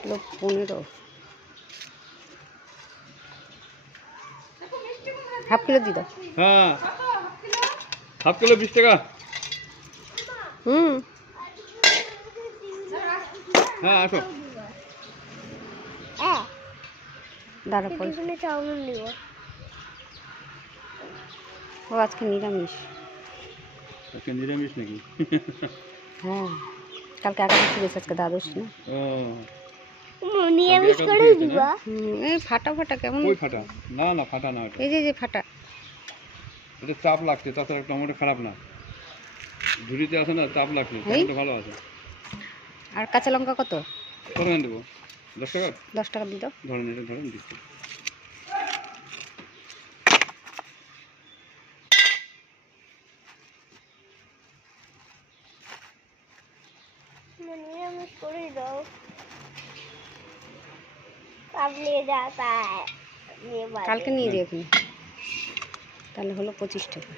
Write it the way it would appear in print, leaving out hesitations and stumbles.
Kilo 15, half kilo দিয়ে দাও। হ্যাঁ, হাফ কিলো 20 টাকা। হ্যাঁ আসো। দাঁড়া চাউমিন দিব। ও আজকে নিরামিষ। আজকে নিরামিষ নাকি? হ্যাঁ, কালকে একাদশী গেছে, আজকে দ্বাদশী না। নিরামিষ করে দিবা। এই ফাটা ফাটা কেমন? কই ফাটা? না না ফাটা না, এটা এই যে ফাটা। এটা চাপ লাগছে, তাছাড়া টমেটো খারাপ না, ঝুড়িতে আছে না, চাপ লাগছে, টমেটো ভালো আছে। আর কাঁচা লঙ্কা কত? কত দেবো? 10 টাকা। 10 টাকা দিয়ে দাও। ধরেন, এটা ধরেন, দিচ্ছি। निरामिष করে দাও। कब ले जाता है? কালকে নিয়ে যাবে, তাহলে হলো 25 টাকা।